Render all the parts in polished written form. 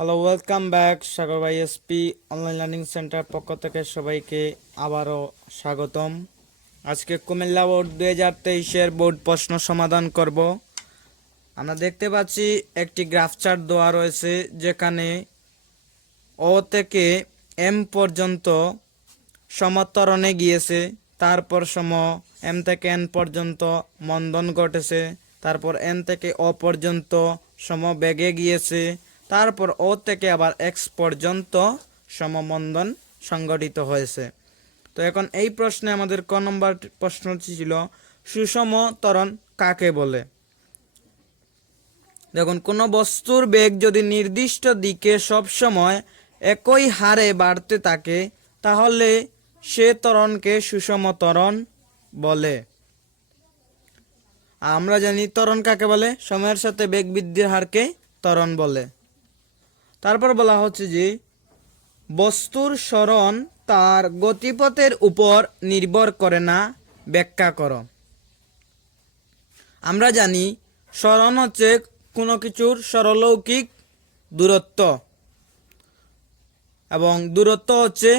Hello, welcome back সাগর ভাই SP online learning centre পক্ষ থেকে সবাইকে আবারও স্বাগতম। আজকে কুমিল্লা বোর্ড 2023-এর বোর্ড প্রশ্ন সমাধান করব। আমরা দেখতে পাচ্ছি একটি গ্রাফ চার্ট দেওয়া রয়েছে, যেখানে ও থেকে এম পর্যন্ত সমত্বরণে গিয়েছে, তারপর এম থেকে এন পর্যন্ত মন্দন ঘটেছে, তারপর এন থেকে ও পর্যন্ত সমবেগে গিয়েছে, তারপর ও থেকে আবার এক্স পর্যন্ত সমমন্দন সংঘটিত হয়েছে। তো এখন এই প্রশ্নে আমাদের ক নম্বর প্রশ্নটি ছিল সুষম ত্বরণ কাকে বলে। দেখুন, কোনো বস্তুর বেগ যদি নির্দিষ্ট দিকে সবসময় একই হারে বাড়তে থাকে, তাহলে সে ত্বরণকে সুষম ত্বরণ বলে। আমরা জানি ত্বরণ কাকে বলে, সময়ের সাথে বেগ বৃদ্ধির হারকে ত্বরণ বলে। তারপর বলা হচ্ছে যে বস্তুর সরণ তার গতিপথের উপর নির্ভর করে না, ব্যাখ্যা করো। আমরা জানি সরণ হচ্ছে কোনো কিছুর সরলৌকিক দূরত্ব, এবং দূরত্ব হচ্ছে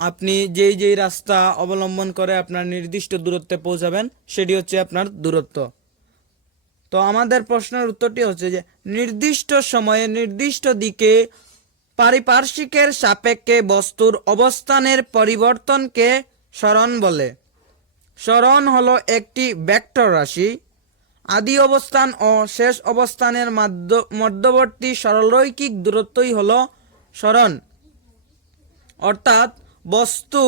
আপনি যেই রাস্তা অবলম্বন করে আপনার নির্দিষ্ট দূরত্বে পৌঁছাবেন, সেটি হচ্ছে আপনার দূরত্ব। তো আমাদের প্রশ্নের উত্তরটি হচ্ছে যে নির্দিষ্ট সময়ে নির্দিষ্ট দিকে পারিপার্শ্বিকের সাপেক্ষে বস্তুর অবস্থানের পরিবর্তনকে সরণ বলে। সরণ হলো একটি ভেক্টর রাশি। আদি অবস্থান ও শেষ অবস্থানের মধ্যবর্তী সরলরৈখিক দূরত্বই হলো সরণ। অর্থাৎ বস্তু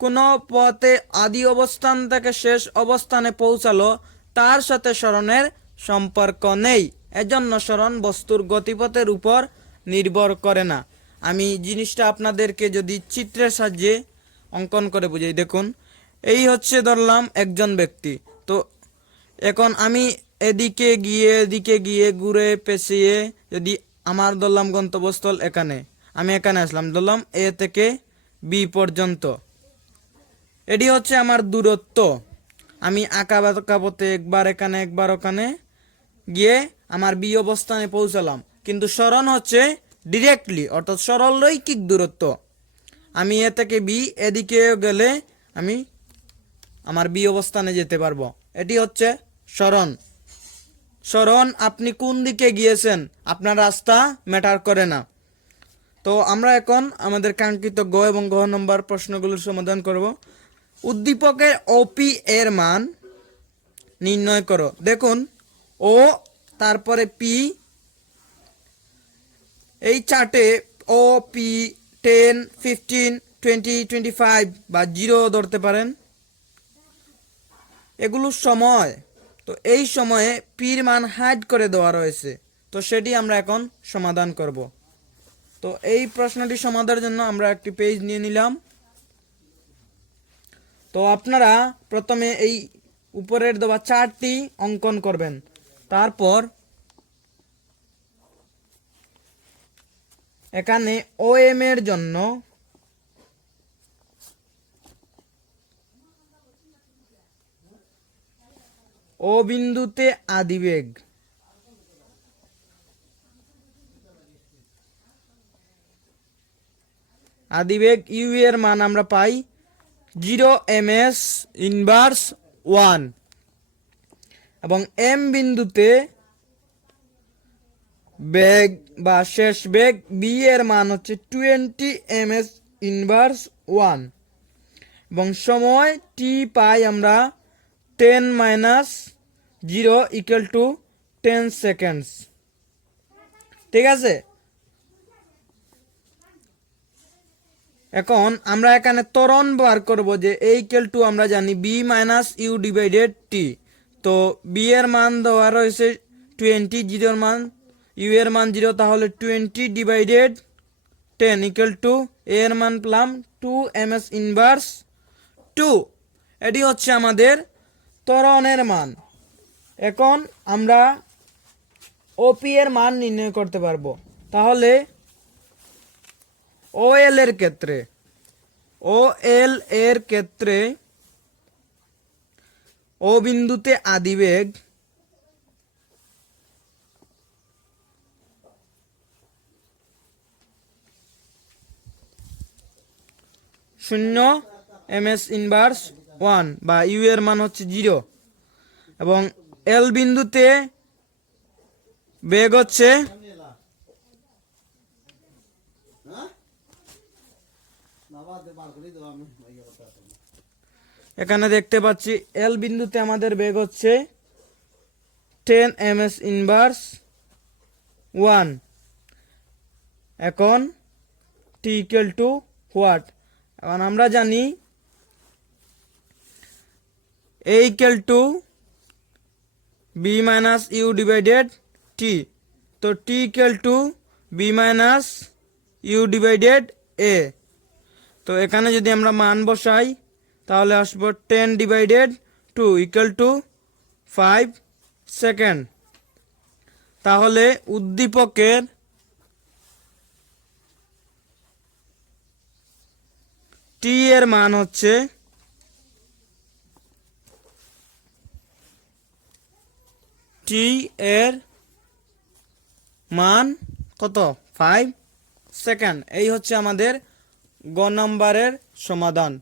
কোনো পথে আদি অবস্থান থেকে শেষ অবস্থানে পৌঁছালো, তার সাথে সরণের সম্পর্ক নেই। এজন্য সরণ বস্তুর গতিপথের উপর নির্ভর করে না। আমি জিনিসটা আপনাদেরকে যদি চিত্রের সাহায্যে অঙ্কন করে বুঝাই, দেখুন এই হচ্ছে ধরলাম একজন ব্যক্তি। তো এখন আমি এদিকে গিয়ে ঘুরে পেঁচিয়ে যদি আমার ধরলাম গন্তব্যস্থল এখানে, আমি এখানে আসলাম, ধরলাম এ থেকে বি পর্যন্ত, এটি হচ্ছে আমার দূরত্ব। আমি আঁকা বাঁকা পথে একবার এখানে একবার ওখানে গিয়ে আমার বি অবস্থানে পৌঁছালাম, কিন্তু সরণ হচ্ছে ডিরেক্টলি, অর্থাৎ সরলরৈখিক দূরত্ব। আমি এ থেকে বি এদিকে গেলে আমি আমার বি অবস্থানে যেতে পারবো। এটি হচ্ছে সরণ। সরণ আপনি কোন দিকে গিয়েছেন আপনার রাস্তা ম্যাটার করে না। তো আমরা এখন আমাদের কাঙ্ক্ষিত গ এবং ঘ নম্বর প্রশ্নগুলোর সমাধান করব। উদ্দীপকের ওপি এর মান নির্ণয় করো। দেখুন, ও তারপরে পি, এই চার্টে ও পি 10, 15, 20, 25 বা 0 ধরতে পারেন, এগুলো সময়। তো এই সময়ে পির মান হাইড করে দেওয়া রয়েছে, তো সেটি আমরা এখন সমাধান করব। তো এই প্রশ্নটি সমাধানের জন্য আমরা একটি পেজ নিয়ে নিলাম। তো আপনারা প্রথমে এই উপরের দেওয়া চার্টটি অঙ্কন করবেন, তারপর এখানে ও এম এর জন্য ও বিন্দুতে আদিবেগ, ইউ এর মান আমরা পাই 0 ms ইনভার্স 1, এবং এম বিন্দুতে বেগ বা শেষ বেগ বি এর মান হচ্ছে 20 ms ইনভার্স 1, এবং সময় টি পাই আমরা 10 - 0 = 10 সেকেন্ডস। ঠিক আছে, এখন আমরা এখানে ত্বরণ বার করব, যে এই = আমরা জানি বি মাইনাস ইউ ডিভাইডেড টি। তো বি এর মান দেওয়া রয়েছে 20, জিরোর মান, ইউ এর মান 0, তাহলে 20 / 10 = এ এর মান পেলাম 2 ms ইনভার্স 2। এটি হচ্ছে আমাদের ত্বরণের মান। এখন আমরা ওপি এর মান নির্ণয় করতে পারবো। তাহলে ও এল এর ক্ষেত্রে ও বিন্দুতে আদিবেগ ms ইনভার্স 1 বা ইউ এর মান হচ্ছে 0 এবং এল বিন্দুতে বেগ হচ্ছে এখানে দেখতে পাচ্ছি এল বিন্দুতে আমাদের বেগ হচ্ছে 10 ms ইনভার্স 1। এখন t ইকুয়াল টু হোয়াট, এখন আমরা জানি a equal to b minus u divided t। তো t equal to b minus u divided a। তো এখানে যদি আমরা মান বসাই তাহলে আসবো 10 ডিভাইডেড 2 ইকুয়াল টু 5 সেকেন্ড। তাহলে উদ্দীপকের t এর মান হচ্ছে t এর মান কত 5 সেকেন্ড। এই হচ্ছে আমাদের গ নাম্বারের সমাধান।